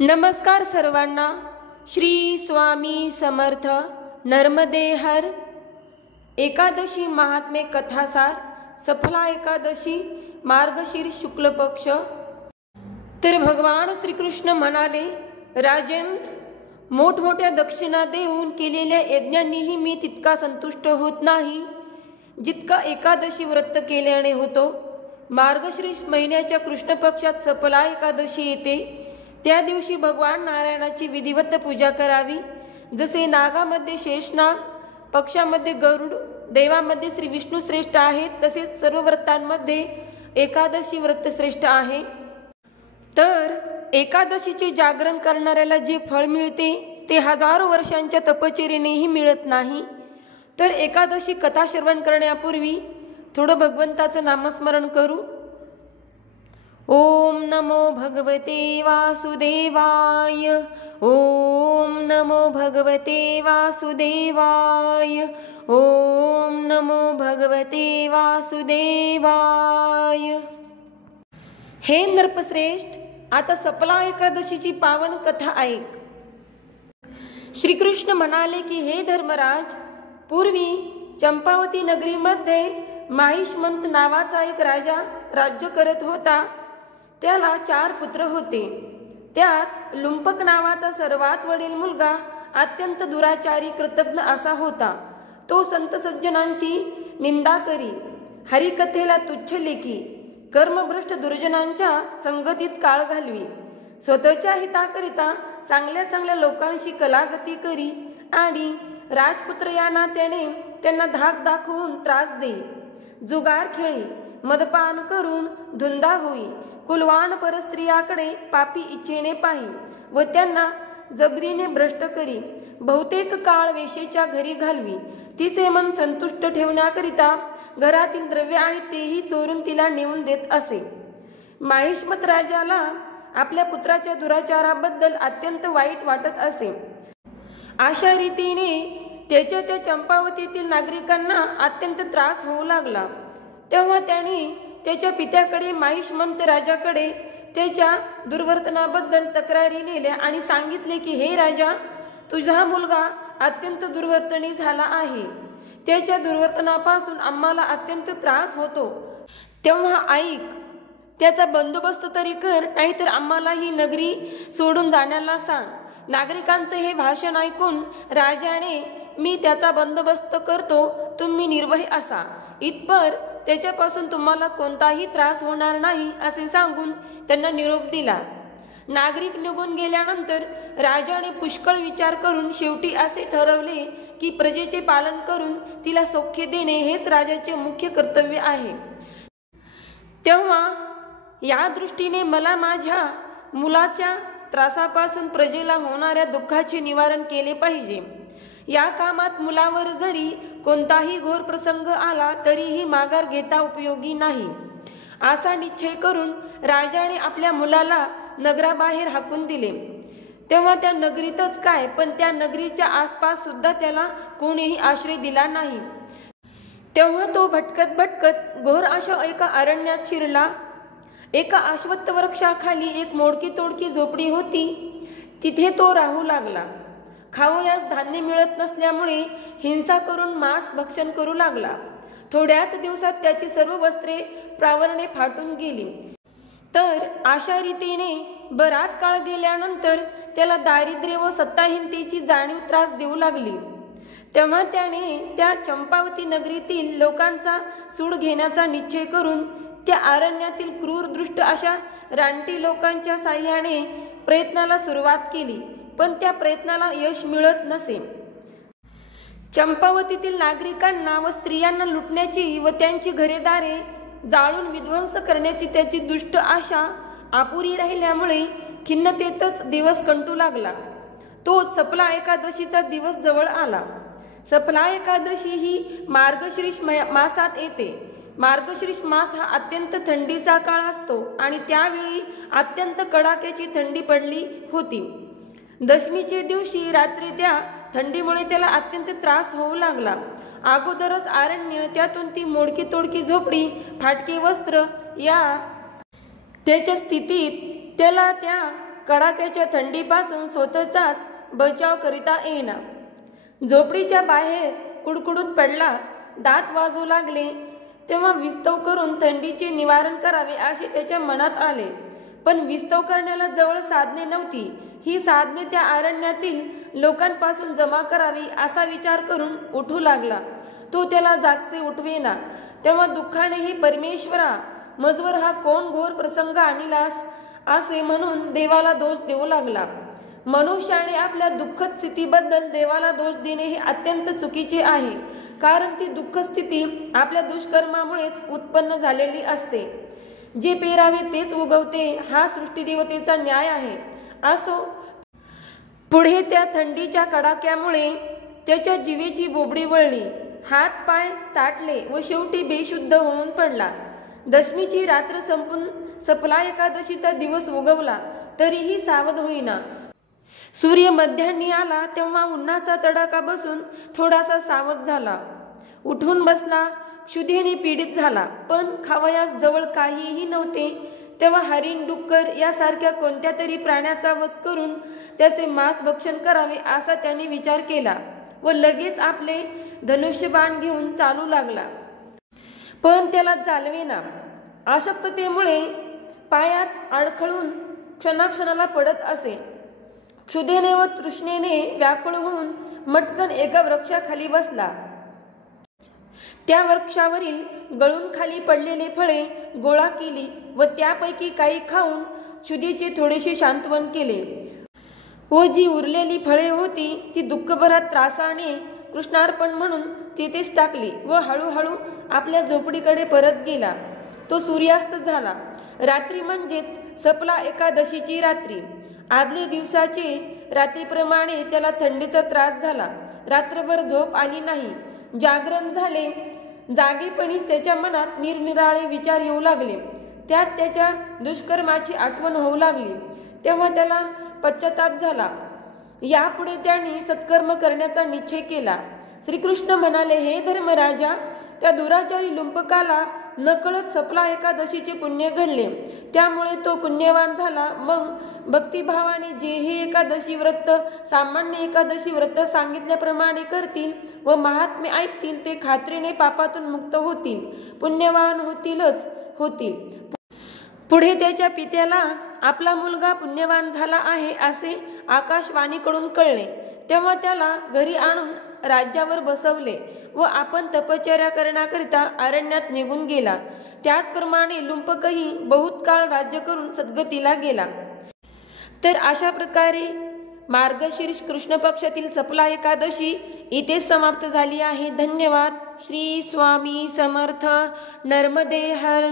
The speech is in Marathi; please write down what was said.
नमस्कार सर्वांना. श्री स्वामी समर्थ. नर्मदे हर. एकादशी महात्म्य कथासार. सफला एकादशी मार्गशीर्ष शुक्ल पक्ष. तर भगवान श्रीकृष्ण म्हणाले, राजेंद्र, मोठमोठ्या दक्षिणा देऊन केलेल्या यज्ञांनीही मी तितका संतुष्ट होत नाही जितका एकादशी व्रत केल्याने होतो. मार्गशीर्ष महिन्याच्या कृष्ण पक्षात सफला एकादशी येते. त्या दिवशी भगवान नारायणाची विधिवत पूजा करावी. जसे नागामध्ये शेषनाग, पक्षामध्ये गरुड, देवामध्ये श्री विष्णू श्रेष्ठ आहेत, तसेच सर्व व्रतांमध्ये एकादशी व्रत श्रेष्ठ आहे. तर एकादशीचे जागरण करणाऱ्याला जे फळ मिळते ते हजारो वर्षांच्या तपश्चर्येनेही मिळत नाही. तर एकादशी कथा श्रवण करण्यापूर्वी थोडं भगवंताचं नामस्मरण करू. ओम नमो भगवते वासुदेवाय. ओम नमो भगवते वासुदेवाय. ओम नमो भगवते वासुदेवाय. हे नृपश्रेष्ठ, आता सफला एकादशीची पावन कथा ऐक. श्रीकृष्ण म्हणाले की, हे धर्मराज, पूर्वी चंपावती नगरीमध्ये माहिष्मंत नावाचा एक राजा राज्य करत होता. त्याला 4 पुत्र होते. त्यात लुंपक नावाचा सर्वात वडील मुलगा अत्यंत दुराचारी कृतज्ञ असा होता. तो संत सज्जनांची निंदा करी, हरिकथेला तुच्छ लेखी, कर्मभ्रष्ट दुर्जनांच्या संगतीत काळ घालवी, स्वतःच्या हिताकरिता चांगल्या चांगल्या लोकांशी कलागती करी आणि राजपुत्र या नात्याने त्यांना धाक दाखवून त्रास देई, जुगार खेळी, मदपान करून धुंदा होई, कुलवान परस्त्रियाकडे पापी इच्छेने पाही व त्यांना जबरीने भ्रष्ट करी, बहुतेक काळ वेशेच्या घरी घालवी, तिचे मन संतुष्ट ठेवण्याकरिता घरातील द्रव्य आणि तेही चोरून तिला नेऊन देत असे. माहिष्मत राजाला आपल्या पुत्राच्या दुराचाराबद्दल अत्यंत वाईट वाटत असे. अशा रीतीने त्याच्या त्या चंपावतीतील नागरिकांना अत्यंत त्रास होऊ लागला. तेव्हा त्याने त्याच्या पित्याकडे, माहिष्मंत राजाकडे त्याच्या दुर्वर्तनाबद्दल तक्रारी नेल्या आणि सांगितले की, हे राजा, तुझा मुलगा अत्यंत दुर्वर्तनी झाला आहे. त्याच्या दुर्वर्तनापासून आम्हाला अत्यंत त्रास होतो. तेव्हा ऐक, त्याचा बंदोबस्त तरी कर, नाहीतर आम्हाला ही नगरी सोडून जाण्याला सांग. नागरिकांचे हे भाषण ऐकून राजाने, मी त्याचा बंदोबस्त करतो, तुम्ही निर्भय असा, इतपर त्याच्यापासून तुम्हाला कोणताही त्रास होणार नाही असे सांगून त्यांना निरोप दिला. नागरिक निघून गेल्यानंतर राजाने पुष्कळ विचार करून शेवटी असे ठरवले की प्रजेचे पालन करून तिला सौख्य देणे हेच राजाचे मुख्य कर्तव्य आहे. तेव्हा या दृष्टीने मला माझ्या मुलाच्या त्रासापासून प्रजेला होणाऱ्या दुःखाचे निवारण केले पाहिजे. या कामात मुलावर जरी कोणताही घोर प्रसंग आला तरीही माघार घेता उपयोगी नाही असा निश्चय करून राजाने आपल्या मुलाला नगराबाहेर हाकून दिले. तेव्हा त्या नगरीतच काय, पण त्या नगरीच्या आसपास सुद्धा त्याला कोणीही आश्रय दिला नाही. तेव्हा तो भटकत भटकत घोर अशा एका अरण्यात शिरला. एका अश्वत्थ वृक्षाखाली एक मोडकी तोडकी झोपडी होती. तिथे तो राहू लागला. खावयास धान्य मिळत नसल्यामुळे हिंसा करून मांस भक्षण करू लागला. थोड्याच दिवसात त्याची सर्व वस्त्रे प्रावरणे फाटून गेली. तर अशा रीतीने बराच काळ गेल्यानंतर त्याला दारिद्र्य व सत्ताहीनतेची जाणीव त्रास देऊ लागली. तेव्हा त्याने त्या चंपावती नगरीतील लोकांचा सूड घेण्याचा निश्चय करून त्या अरण्यातील क्रूर दृष्ट अशा रानटी लोकांच्या साह्याने प्रयत्नाला सुरुवात केली, पण त्या प्रयत्नाला यश मिळत नसे. चंपावतीतील नागरिकांना व स्त्रियांना लुटण्याची व त्यांची घरेदारे जाळून विध्वंस करण्याची त्याची दुष्ट आशा अपुरी राहिल्यामुळे खिन्नतेतच दिवस कंटू लागला. तो सफला एकादशीचा दिवस जवळ आला. सफला एकादशी ही मार्गशीर्ष मासात येते. मार्गशीर्ष मास हा अत्यंत थंडीचा काळ असतो आणि त्यावेळी अत्यंत कडाक्याची थंडी पडली होती. दशमीचे दिवशी रात्री त्या थंडीमुळे त्याला अत्यंत त्रास होऊ लागला. अगोदरच अरण्य, त्यातून ती मोडकी तोडकी झोपडी, फाटके वस्त्र, या त्याच्या स्थितीत त्याला त्या कडाक्याच्या थंडीपासून स्वतःचाच बचाव करिता येईना. झोपडीच्या बाहेर कुडकुडूत पडला. दात वाजू लागले. तेव्हा विस्तव करून थंडीचे निवारण करावे असे त्याच्या मनात आले. पण विस्तव करण्याला जवळ साधने नव्हती. ही साधने त्या अरण्यातील लोकांपासून जमा करावी असा विचार करून उठू लागला. तो त्याला जागचे उठवेना. तेव्हा दुःखाने, हे परमेश्वरा, मजवर हा कोण घोर प्रसंग आणिलास असे म्हणून देवाला दोष देऊ लागला. मनुष्याने आपल्या दुःखद स्थितीबद्दल देवाला दोष देणे हे अत्यंत चुकीचे आहे, कारण ती दुःख स्थिती आपल्या दुष्कर्मामुळेच उत्पन्न झालेली असते. जे पेरावे तेच उगवते हा सृष्टीदेवतेचा न्याय आहे. असो, पुढे त्या थंडीच्या कडाक्यामुळे त्याच्या जिवेची बोबडी वळली. हात पाय ताटले व शेवटी बेशुद्ध होऊन पडला. दशमीची रात्र संपून सपला एकादशीचा दिवस उगवला, तरीही सावध होईना. सूर्य मध्यान्ही आला तेव्हा उन्हाचा तडाखा बसून थोडासा सावध झाला. उठून बसला. क्षुधेने पीडित झाला, पण खावयास जवळ काहीही नव्हते. तेव्हा हरिण, डुक्कर यासारख्या कोणत्या तरी प्राण्याचा वध करून त्याचे मांस भक्षण करावे असा त्याने विचार केला व लगेच आपले धनुष्यबाण घेऊन चालू लागला. पण त्याला चालवेना. अशक्ततेमुळे पायात अडखळून क्षणाक्षणाला पडत असे. क्षुधेने व तृष्णेने व्याकुळ होऊन मटकन एका वृक्षाखाली बसला. त्या वृक्षावरील गळून खाली पडलेले फळे गोळा केली व त्यापैकी काही खाऊन क्षुधेचे थोडेसे शांतवन केले व जी उरलेली फळे होती ती दुःखभरात त्रासाने कृष्णार्पण म्हणून तेथेच टाकली व हळूहळू आपल्या झोपडीकडे परत गेला. तो सूर्यास्त झाला. रात्री म्हणजेच सपला एकादशीची रात्री. आदले दिवसाचे रात्रीप्रमाणे त्याला थंडीचा त्रास झाला. रात्रभर झोप आली नाही. जागरण झाले. जागेपणीच त्याच्या मनात निरनिराळे विचार येऊ लागले. त्यात त्याच्या दुष्कर्माची आठवण होऊ लागली. तेव्हा त्याला पश्चाताप झाला. यापुढे त्याने सत्कर्म करण्याचा निश्चय केला. श्रीकृष्ण म्हणाले, हे धर्मराजा, त्या दुराचारी लुंपकाला नकळत सपला एकादशीचे पुण्य घडले. त्यामुळे तो पुण्यवान झाला. मग भक्तिभावाने जे हे एकादशी व्रत सामान्य एकादशी व्रत सांगितल्याप्रमाणे करतील व महात्म्य ऐकतील ते खात्रीने पापातून मुक्त होतील, पुण्यवान होतील. पुढे त्याच्या पित्याला आपला मुलगा पुण्यवान झाला आहे असे आकाशवाणीकडून कळले. तेव्हा त्याला घरी आणून राज्यावर बसवले व आपण तपश्चर्या करण्याकरिता अरण्यात निघून गेला. त्याचप्रमाणे लुंपकही बहुत काळ राज्य करून सद्गतीला गेला. तर अशा प्रकारे मार्गशीर्ष कृष्ण पक्षातील सपला एकादशी इथेच समाप्त झाली आहे. धन्यवाद. श्री स्वामी समर्थ. नर्मदे हर.